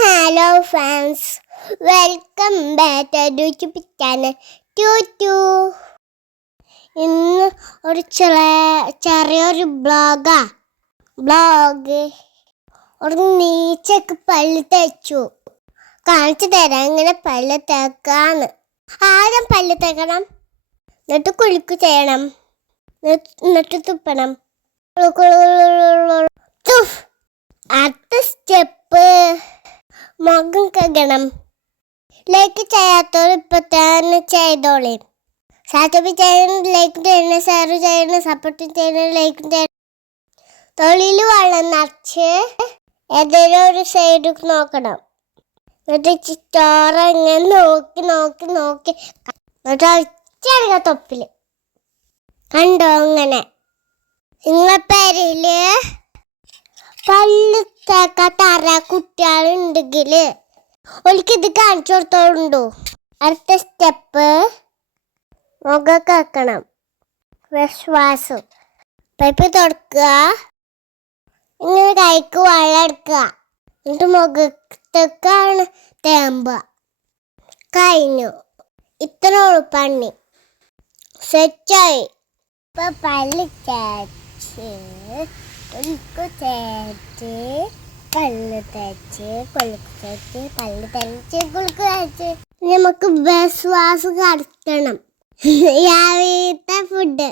Hello friends welcome back YouTube channel to to. ഇന്ന് ഒരു ചെറിയ ചെറിയൊരു ബ്ലോഗാ. ബ്ലോഗ് ഒരു നീച്ചക്ക് പല്ല് തേച്ചു. കാണിച്ചു തരാം ഇങ്ങനെ പല്ല് തേക്കാന്ന്. ആദ്യം പല്ല് തേക്കണം. എന്നിട്ട് കുളിക്ക് ചെയ്യണം. എന്നിട്ട് തുപ്പണം. അടുത്ത സ്റ്റെപ്പ്. മുഖം കഗണം ലൈക്ക് ചെയ്യാത്തവർ ഇപ്പൊ തന്നെ ചെയ്തോളി. സാറ്റപ്പ് ചെയ്യണം ലൈക്ക് ചെയ്യണം ഷെയർ ചെയ്യണം സപ്പോർട്ട് ചെയ്യണം ലൈക്ക് ചെയ്യണം. തൊഴിൽ വെള്ളം നിറച്ച് ഏതെങ്കിലും ഒരു സൈഡ് നോക്കണം. എന്നിട്ട് ചിറ്റോറ ഇങ്ങനെ നോക്കി നോക്കി നോക്കി. എന്നിട്ട് ഒറ്റ തൊപ്പിൽ. കണ്ടോ അങ്ങനെ? നിങ്ങളെ പേരിൽ പല്ല് തേക്കാത്ത അറ കുട്ടികളുണ്ടെങ്കിൽ ഓൾക്ക് ഇത് കാണിച്ചു കൊടുത്തോളുണ്ടോ? അടുത്ത സ്റ്റെപ്പ് മുഖം കേൾക്കണം വിശ്വാസം. പൈപ്പ് തുറക്കുക ഇങ്ങനെ കൈക്ക് വെള്ളം എടുക്കുക. എന്നിട്ട് മുഖത്തേക്കാണ് തേമ്പ കഴിഞ്ഞു. ഇത്ര പണി. സെറ്റായി ഇപ്പം പല്ല് തേച്ച് കുലുക്കു തേച്ച് കല്ല് തേച്ച് കൊളുക്ക് തേച്ച് പല്ല് തേച്ച് കൊളുക്ക് തേച്ച്. നമുക്ക് ബസ് വാസ് കടത്തണം രാവിലത്തെ ഫുഡ്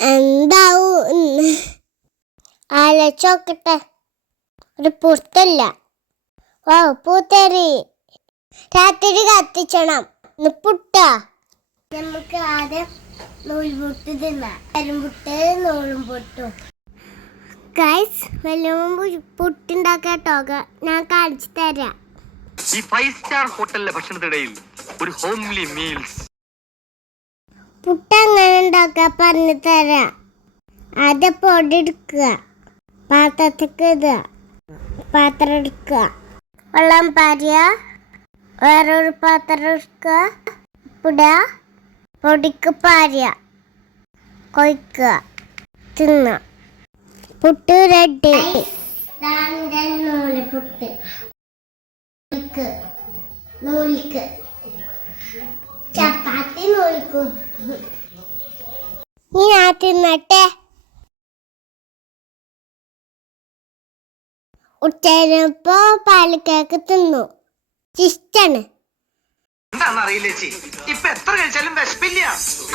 എന്താവും ആലോചിച്ചോക്കട്ടെ ഒരു പുറത്തല്ല. ഓ പൂത്തേറി. രാത്രി കത്തിച്ചണം. പുട്ടാ. നമുക്ക് ആദ്യം നൂൽപുട്ട് തിന്നാം. കരിമ്പുട്ട് നൂലും പൊട്ടും. ഗൈസ് വല്ലുമ്പ് പുട്ടുണ്ടാക്കാട്ടോ ഞാൻ കാണിച്ചു തരാം. ഈ ഫൈവ് സ്റ്റാർ ഹോട്ടലിലെ ഭക്ഷണത്തിനിടയിൽ ഒരു ഹോംലി മീൽസ് പുട്ട് എങ്ങനെ ഉണ്ടാക്കാൻ പറഞ്ഞു തരാം. അത് പൊടി എടുക്കുക. പാത്രത്തേക്ക് ഇടുക. പാത്രം എടുക്കുക. വെള്ളം പാരുക. വേറൊരു പാത്രം എടുക്കുക. ഉപ്പിടുക. പൊടിക്ക് പാരുക. കൊയ്ക്കുക. തിന്നുക. പുട്ട് റെഡി. നൂൽക്ക്. ചപ്പാത്തി നൂൽക്കും. ഉച്ചപ്പോ പാലക്കേക്ക് തിന്നു. ചിസ്റ്റാണ് എന്താണെന്ന് അറിയില്ല ചേച്ചി. ഇപ്പൊ എത്ര കഴിച്ചാലും വിശപ്പില്ല.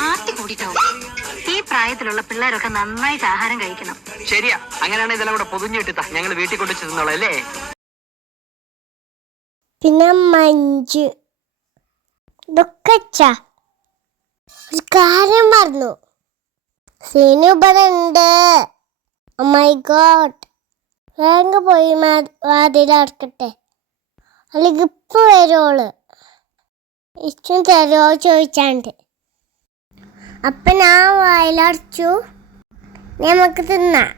ആർത്തി കൂടിട്ടോ ഈ പ്രായത്തിലുള്ള പിള്ളേരൊക്കെ നന്നായിട്ട് ആഹാരം കഴിക്കണം. ശരിയാ. അങ്ങനെയാണെങ്കിൽ ഇതെല്ലാം കൂടെ പൊതിഞ്ഞിട്ടാ ഞങ്ങൾ വീട്ടിൽ കൊണ്ടു ചെന്നോളാം അല്ലേ? പിന്നെ മഞ്ച് ദുഃഖച്ച. ഒരു കാര്യം പറഞ്ഞു. സീനു ഇവിടെ ഉണ്ട് മൈ ഗോഡ് വേഗം പോയി വാതിലടക്കട്ടെ അല്ലെങ്കിൽ ഇപ്പൊ വരുവോൾ ഇച്ചും തരുമോ ചോദിച്ചാണ്ട്. അപ്പൊ ഞാൻ വായിലടച്ചു. നമുക്ക് തിന്നാം.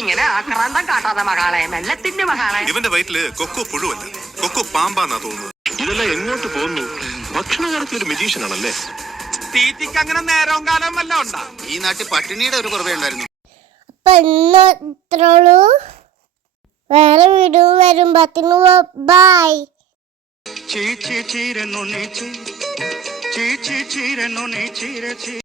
ഇങ്ങനെ ആക്രാന്തം കാട്ടാതെ മകളെ മെല്ലത്തിന്റെ മകളെ. ഇവന്റെ വയറ്റിൽ കൊക്കോ പുഴുവല്ല. കൊക്കോ പാമ്പാന്നാ തോന്നുന്നത്. ഇതെല്ലാം എങ്ങോട്ട് പോകുന്നു? ഭക്ഷണ കാര്യത്തിൽ ഒരു മെജീഷ്യൻ ആണല്ലേ? തീറ്റിക്ക് അങ്ങനെ നേരവും കാലം വല്ല ഉണ്ടാ? ഈ നാട്ടിൽ പട്ടിണിയുടെ ഒരു കുറവേ ഉണ്ടായിരുന്നു. അപ്പൊ ഇന്ന് ഇത്രയുള്ളൂ വേറെ വീഡിയോ വരുമ്പത്തിന് ബൈ చీ చీ చీరను చీ చీ చీరను చీర చీ